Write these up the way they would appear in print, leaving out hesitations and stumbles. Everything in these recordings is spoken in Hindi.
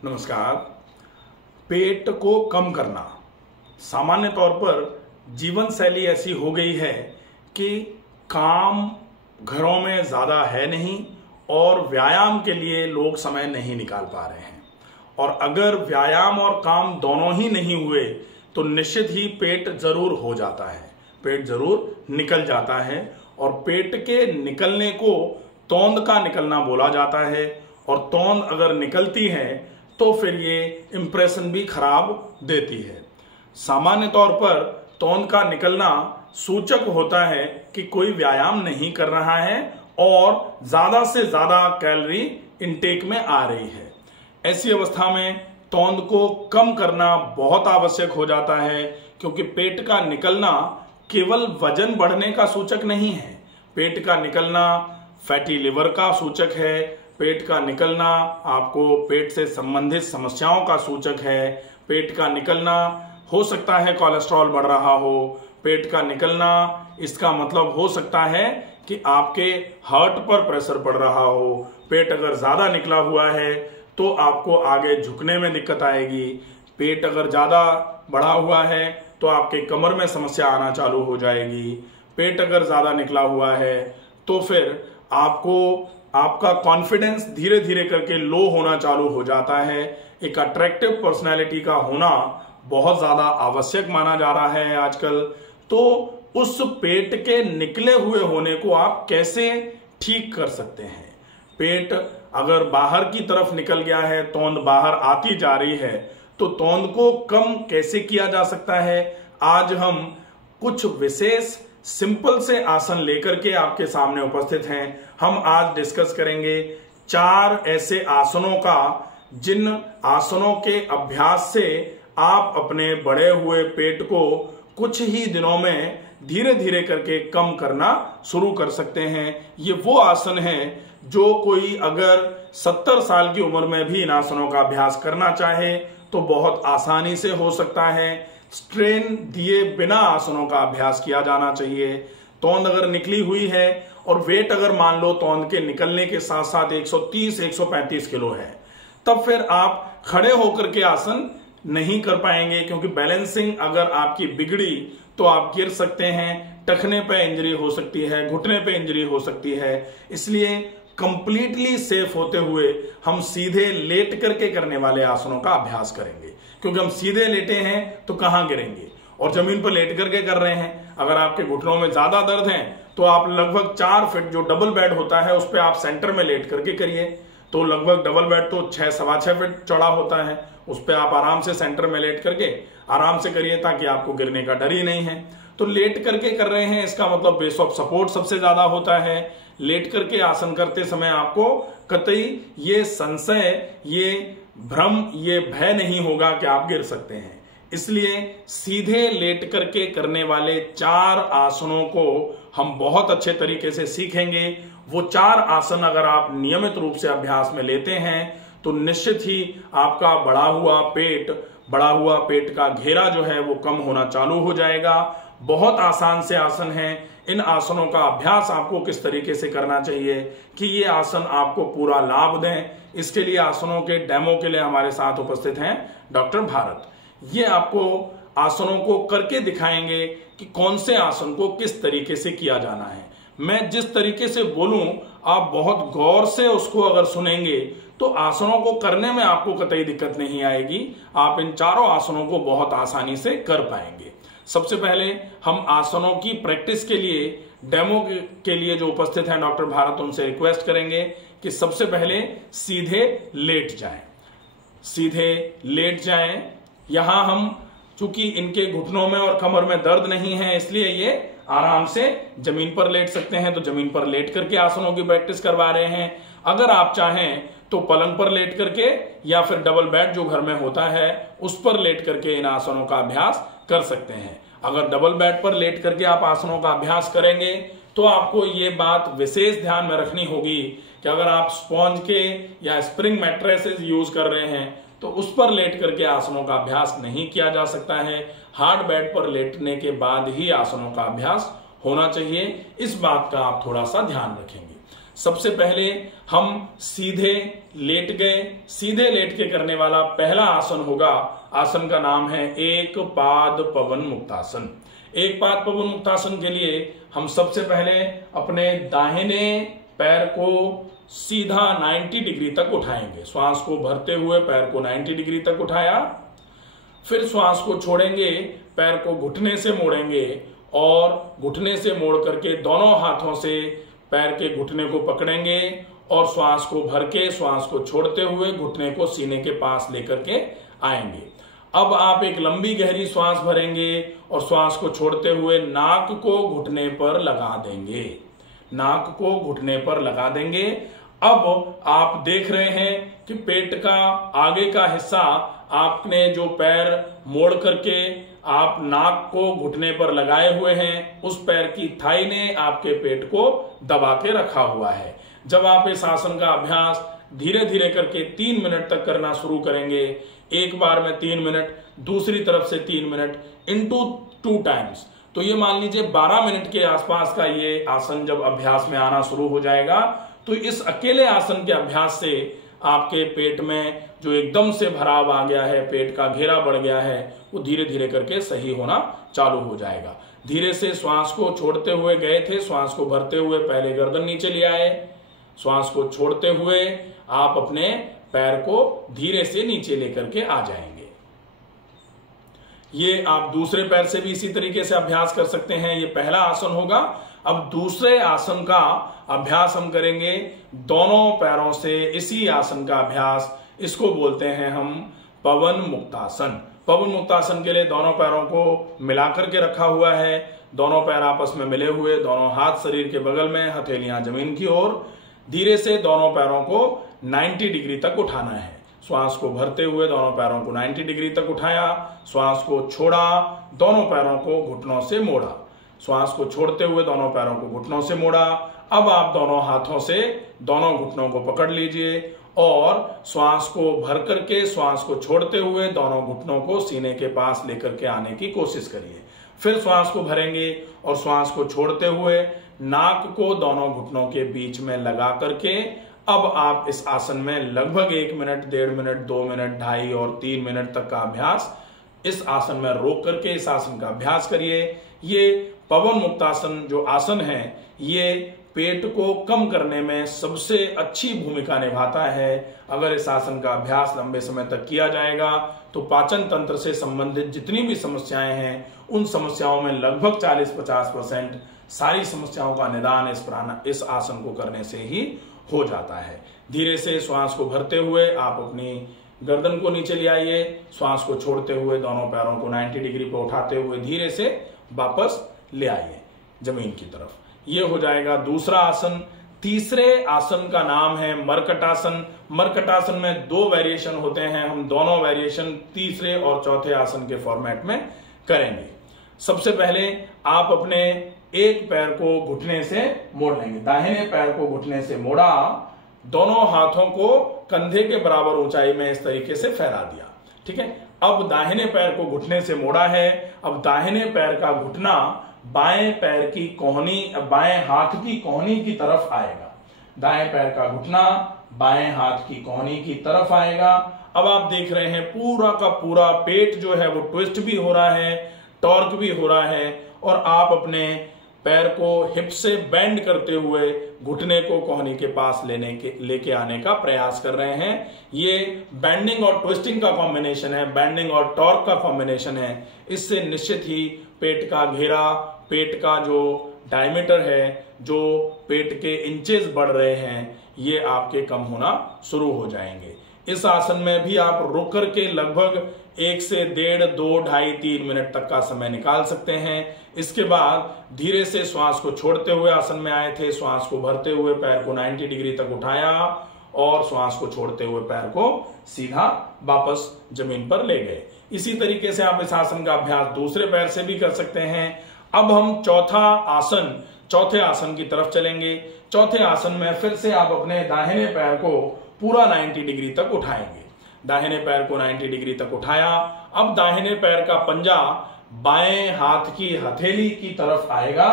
नमस्कार। पेट को कम करना सामान्य तौर पर जीवन शैली ऐसी हो गई है कि काम घरों में ज़्यादा है नहीं और व्यायाम के लिए लोग समय नहीं निकाल पा रहे हैं। और अगर व्यायाम और काम दोनों ही नहीं हुए तो निश्चित ही पेट जरूर हो जाता है, पेट जरूर निकल जाता है। और पेट के निकलने को तौंद का निकलना बोला जाता है। और तौंद अगर निकलती है तो फिर ये इंप्रेशन भी खराब देती है। सामान्य तौर पर तौंद का निकलना सूचक होता है कि कोई व्यायाम नहीं कर रहा है और ज्यादा से ज्यादा कैलोरी इनटेक में आ रही है। ऐसी अवस्था में तौंद को कम करना बहुत आवश्यक हो जाता है, क्योंकि पेट का निकलना केवल वजन बढ़ने का सूचक नहीं है। पेट का निकलना फैटी लिवर का सूचक है। पेट का निकलना आपको पेट से संबंधित समस्याओं का सूचक है। पेट का निकलना हो सकता है कोलेस्ट्रॉल बढ़ रहा हो। पेट का निकलना इसका मतलब हो सकता है कि आपके हार्ट पर प्रेशर पड़ रहा हो। पेट अगर ज्यादा निकला हुआ है तो आपको आगे झुकने में दिक्कत आएगी। पेट अगर ज्यादा बढ़ा हुआ है तो आपके कमर में समस्या आना चालू हो जाएगी। पेट अगर ज्यादा निकला हुआ है तो फिर आपका कॉन्फिडेंस धीरे धीरे करके लो होना चालू हो जाता है। एक अट्रैक्टिव पर्सनैलिटी का होना बहुत ज्यादा आवश्यक माना जा रहा है आजकल। तो उस पेट के निकले हुए होने को आप कैसे ठीक कर सकते हैं? पेट अगर बाहर की तरफ निकल गया है, तौंद बाहर आती जा रही है, तो तौंद को कम कैसे किया जा सकता है? आज हम कुछ विशेष सिंपल से आसन लेकर के आपके सामने उपस्थित हैं। हम आज डिस्कस करेंगे 4 ऐसे आसनों का जिन आसनों के अभ्यास से आप अपने बढ़े हुए पेट को कुछ ही दिनों में धीरे धीरे करके कम करना शुरू कर सकते हैं। ये वो आसन है जो कोई अगर 70 साल की उम्र में भी इन आसनों का अभ्यास करना चाहे तो बहुत आसानी से हो सकता है। स्ट्रेन दिए बिना आसनों का अभ्यास किया जाना चाहिए। तौंद अगर निकली हुई है और वेट अगर मान लो तौंद के निकलने के साथ साथ 130-135 किलो है, तब फिर आप खड़े होकर के आसन नहीं कर पाएंगे, क्योंकि बैलेंसिंग अगर आपकी बिगड़ी तो आप गिर सकते हैं। टखने पे इंजरी हो सकती है, घुटने पे इंजरी हो सकती है। इसलिए कंप्लीटली सेफ होते हुए हम सीधे लेट करके करने वाले आसनों का अभ्यास करेंगे, क्योंकि हम सीधे लेटे हैं तो कहां गिरेंगे। और जमीन पर लेट करके कर रहे हैं, अगर आपके घुटनों में ज्यादा दर्द है तो आप लगभग 4 फीट जो डबल बेड होता है उस पर आप सेंटर में लेट करके करिए। तो लगभग डबल बेड तो 6-6.25 फीट चौड़ा होता है, उस पर आप आराम से सेंटर में लेट करके आराम से करिए, ताकि आपको गिरने का डर ही नहीं है। तो लेट करके कर रहे हैं, इसका मतलब बेस ऑफ सपोर्ट सबसे ज्यादा होता है। लेट करके आसन करते समय आपको कतई ये संशय, ये भ्रम, ये भय नहीं होगा कि आप गिर सकते हैं। इसलिए सीधे लेट करके करने वाले 4 आसनों को हम बहुत अच्छे तरीके से सीखेंगे। वो 4 आसन अगर आप नियमित रूप से अभ्यास में लेते हैं तो निश्चित ही आपका बढ़ा हुआ पेट का घेरा जो है वो कम होना चालू हो जाएगा। बहुत आसान से आसन हैं। इन आसनों का अभ्यास आपको किस तरीके से करना चाहिए कि ये आसन आपको पूरा लाभ दें, इसके लिए आसनों के डेमो के लिए हमारे साथ उपस्थित हैं डॉक्टर भारत। ये आपको आसनों को करके दिखाएंगे कि कौन से आसन को किस तरीके से किया जाना है। मैं जिस तरीके से बोलूं आप बहुत गौर से उसको अगर सुनेंगे तो आसनों को करने में आपको कतई दिक्कत नहीं आएगी। आप इन 4 आसनों को बहुत आसानी से कर पाएंगे। सबसे पहले हम आसनों की प्रैक्टिस के लिए डेमो के लिए जो उपस्थित हैं डॉक्टर भारत, उनसे रिक्वेस्ट करेंगे कि सबसे पहले सीधे लेट जाएं। सीधे लेट जाएं। यहां हम चूंकि इनके घुटनों में और कमर में दर्द नहीं है, इसलिए ये आराम से जमीन पर लेट सकते हैं। तो जमीन पर लेट करके आसनों की प्रैक्टिस करवा रहे हैं। अगर आप चाहें तो पलंग पर लेट करके या फिर डबल बेड जो घर में होता है उस पर लेट करके इन आसनों का अभ्यास कर सकते हैं। अगर डबल बेड पर लेट करके आप आसनों का अभ्यास करेंगे तो आपको ये बात विशेष ध्यान में रखनी होगी कि अगर आप स्पॉन्ज के या स्प्रिंग मैट्रेसेस यूज कर रहे हैं तो उस पर लेट करके आसनों का अभ्यास नहीं किया जा सकता है। हार्ड बेड पर लेटने के बाद ही आसनों का अभ्यास होना चाहिए। इस बात का आप थोड़ा सा ध्यान रखेंगे। सबसे पहले हम सीधे लेट गए। सीधे लेट के करने वाला पहला आसन होगा, आसन का नाम है एक पाद पवन मुक्तासन। एक पाद पवन मुक्तासन के लिए हम सबसे पहले अपने दाहिने पैर को सीधा 90 डिग्री तक उठाएंगे। श्वास को भरते हुए पैर को 90 डिग्री तक उठाया, फिर श्वास को छोड़ेंगे, पैर को घुटने से मोड़ेंगे और घुटने से मोड़ करके दोनों हाथों से पैर के घुटने को पकड़ेंगे और श्वास को भर के श्वास को छोड़ते हुए घुटने को सीने के पास लेकर के आएंगे। अब आप एक लंबी गहरी श्वास भरेंगे और श्वास को छोड़ते हुए नाक को घुटने पर लगा देंगे। नाक को घुटने पर लगा देंगे। अब आप देख रहे हैं कि पेट का आगे का हिस्सा आपने जो पैर मोड़ करके आप नाक को घुटने पर लगाए हुए हैं, उस पैर की थाई ने आपके पेट को दबा के रखा हुआ है। जब आप इस आसन का अभ्यास धीरे धीरे करके 3 मिनट तक करना शुरू करेंगे, एक बार में 3 मिनट, दूसरी तरफ से 3 मिनट इनटू 2 टाइम्स, तो ये मान लीजिए 12 मिनट के आसपास का ये आसन जब अभ्यास में आना शुरू हो जाएगा, तो इस अकेले आसन के अभ्यास से आपके पेट में जो एकदम से भराव आ गया है, पेट का घेरा बढ़ गया है, वो धीरे धीरे करके सही होना चालू हो जाएगा। धीरे से श्वास को छोड़ते हुए गए थे, श्वास को भरते हुए पहले गर्दन नीचे ले आए, श्वास को छोड़ते हुए आप अपने पैर को धीरे से नीचे लेकर के आ जाएंगे। ये आप दूसरे पैर से भी इसी तरीके से अभ्यास कर सकते हैं। ये पहला आसन होगा। अब दूसरे आसन का अभ्यास हम करेंगे दोनों पैरों से। इसी आसन का अभ्यास, इसको बोलते हैं हम पवन मुक्तासन। पवन मुक्तासन के लिए दोनों पैरों को मिलाकर के रखा हुआ है, दोनों पैर आपस में मिले हुए, दोनों हाथ शरीर के बगल में, हथेलियां जमीन की ओर। धीरे से दोनों पैरों को 90 डिग्री तक उठाना है। श्वास को भरते हुए दोनों पैरों को 90 डिग्री तक उठाया, श्वास को छोड़ा, दोनों पैरों को घुटनों से मोड़ा, श्वास को छोड़ते हुए दोनों पैरों को घुटनों से मोड़ा। अब आप दोनों हाथों से दोनों घुटनों को पकड़ लीजिए और श्वास को भर करके श्वास को छोड़ते हुए दोनों घुटनों को सीने के पास लेकर के आने की कोशिश करिए। फिर श्वास को भरेंगे और श्वास को छोड़ते हुए नाक को दोनों घुटनों के बीच में लगा करके अब आप इस आसन में लगभग 1 मिनट, 1.5 मिनट, 2 मिनट, 2.5 और 3 मिनट तक का अभ्यास इस आसन में रोक करके इस आसन का अभ्यास करिए। ये पवन मुक्तासन जो आसन है, ये पेट को कम करने में सबसे अच्छी भूमिका निभाता है। अगर इस आसन का अभ्यास लंबे समय तक किया जाएगा तो पाचन तंत्र से संबंधित जितनी भी समस्याएं हैं, उन समस्याओं में लगभग 40-50% सारी समस्याओं का निदान इस आसन को करने से ही हो जाता है। धीरे से श्वास को भरते हुए आप अपनी गर्दन को नीचे ले आइए, श्वास को छोड़ते हुए दोनों पैरों को 90 डिग्री पर उठाते हुए धीरे से वापस ले आइए जमीन की तरफ। ये हो जाएगा दूसरा आसन। तीसरे आसन का नाम है मरकटासन। मरकटासन में 2 वेरिएशन होते हैं, हम दोनों वेरिएशन तीसरे और चौथे आसन के फॉर्मेट में करेंगे। सबसे पहले आप अपने एक पैर को घुटने से मोड़ लेंगे, दाहिने पैर को घुटने से मोड़ा, दोनों हाथों को कंधे के बराबर ऊंचाई में इस तरीके से फैला दिया। ठीक है, अब दाहिने पैर को घुटने से मोड़ा है। अब दाहिने पैर का घुटना बाएं पैर की कोहनी, बाएं हाथ की कोहनी की तरफ आएगा। दाएं पैर का घुटना बाएं हाथ की कोहनी की तरफ आएगा। अब आप देख रहे हैं पूरा का पूरा पेट जो है वो ट्विस्ट भी हो रहा है, टॉर्क भी हो रहा है और आप अपने पैर को हिप से बेंड करते हुए घुटने को कोहनी के पास लेके आने का प्रयास कर रहे हैं। ये बेंडिंग और ट्विस्टिंग का कॉम्बिनेशन है, बेंडिंग और टॉर्क का कॉम्बिनेशन है। इससे निश्चित ही पेट का घेरा, पेट का जो डायमीटर है, जो पेट के इंचेस बढ़ रहे हैं, ये आपके कम होना शुरू हो जाएंगे। इस आसन में भी आप रुक करके लगभग 1 से 1.5, 2, 2.5, 3 मिनट तक का समय निकाल सकते हैं। इसके बाद धीरे से श्वास को छोड़ते हुए आसन में आए थे, श्वास को भरते हुए पैर को 90 डिग्री तक उठाया और श्वास को छोड़ते हुए पैर को सीधा वापस जमीन पर ले गए। इसी तरीके से आप इस आसन का अभ्यास दूसरे पैर से भी कर सकते हैं। अब हम चौथे आसन की तरफ चलेंगे। चौथे आसन में फिर से आप अपने दाहिने पैर को पूरा 90 डिग्री तक उठाएंगे। दाहिने पैर को 90 डिग्री तक उठाया। अब दाहिने पैर का पंजा बाएं हाथ की हथेली की तरफ आएगा।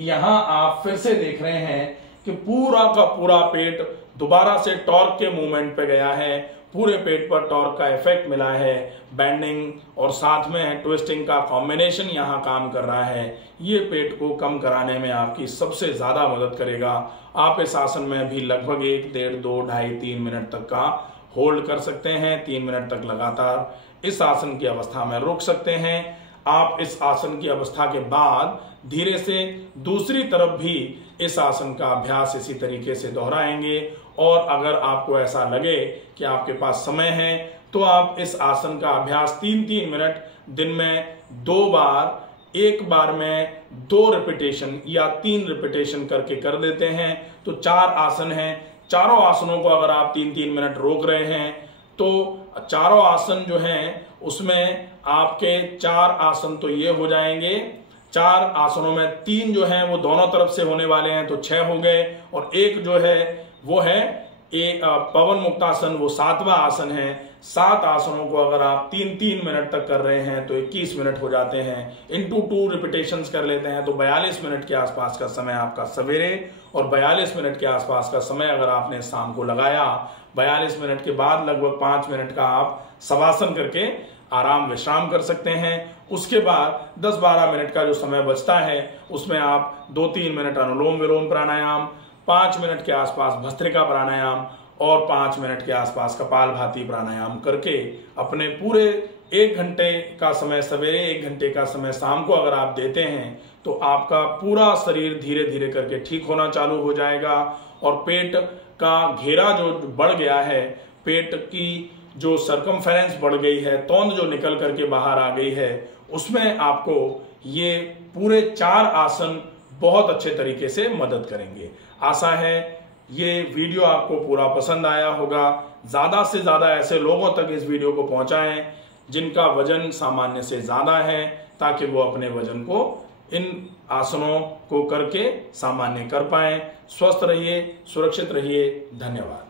यहां आप फिर से देख रहे हैं कि पूरा का पूरा पेट दोबारा से टॉर्क के मूवमेंट पे गया है, पूरे पेट पर टॉर्क का इफेक्ट मिला है, बेंडिंग और साथ में ट्विस्टिंग का कॉम्बिनेशन यहाँ काम कर रहा है। ये पेट को कम कराने में आपकी सबसे ज्यादा मदद करेगा। आप इस आसन में भी लगभग 1, 1.5, 2, 2.5, 3 मिनट तक का होल्ड कर सकते हैं। 3 मिनट तक लगातार इस आसन की अवस्था में रुक सकते हैं। आप इस आसन की अवस्था के बाद धीरे से दूसरी तरफ भी इस आसन का अभ्यास इसी तरीके से दोहराएंगे। और अगर आपको ऐसा लगे कि आपके पास समय है तो आप इस आसन का अभ्यास 3-3 मिनट दिन में 2 बार, एक बार में 2 रिपीटेशन या 3 रिपीटेशन करके कर देते हैं। तो 4 आसन हैं, चारों आसनों को अगर आप 3-3 मिनट रोक रहे हैं तो चारों आसन जो हैं उसमें आपके 4 आसन तो ये हो जाएंगे। 4 आसनों में 3 जो हैं वो दोनों तरफ से होने वाले हैं तो 6 हो गए, और एक जो है वो है पवन मुक्तासन, वो 7वां आसन है। 7 आसनों को अगर आप 3-3 मिनट तक कर रहे हैं तो 21 मिनट हो जाते हैं। इनटू 2 रिपीटेशंस कर लेते हैं तो 42 मिनट के आसपास का समय आपका सवेरे, और 42 मिनट के आसपास का समय अगर आपने शाम को लगाया। 42 मिनट के बाद लगभग 5 मिनट का आप शवासन करके आराम विश्राम कर सकते हैं। उसके बाद 10-12 मिनट का जो समय बचता है उसमें आप 2-3 मिनट अनुलोम विलोम प्राणायाम, 5 मिनट के आसपास भस्त्रिका प्राणायाम और 5 मिनट के आसपास कपालभाति प्राणायाम करके अपने पूरे 1 घंटे का समय सवेरे, 1 घंटे का समय शाम को अगर आप देते हैं तो आपका पूरा शरीर धीरे धीरे करके ठीक होना चालू हो जाएगा। और पेट का घेरा जो बढ़ गया है, पेट की जो सर्कमफेरेंस बढ़ गई है, तौंद जो निकल करके बाहर आ गई है, उसमें आपको ये पूरे 4 आसन बहुत अच्छे तरीके से मदद करेंगे। आशा है ये वीडियो आपको पूरा पसंद आया होगा। ज्यादा से ज्यादा ऐसे लोगों तक इस वीडियो को पहुंचाएं जिनका वजन सामान्य से ज्यादा है, ताकि वो अपने वजन को इन आसनों को करके सामान्य कर पाएं। स्वस्थ रहिए, सुरक्षित रहिए। धन्यवाद।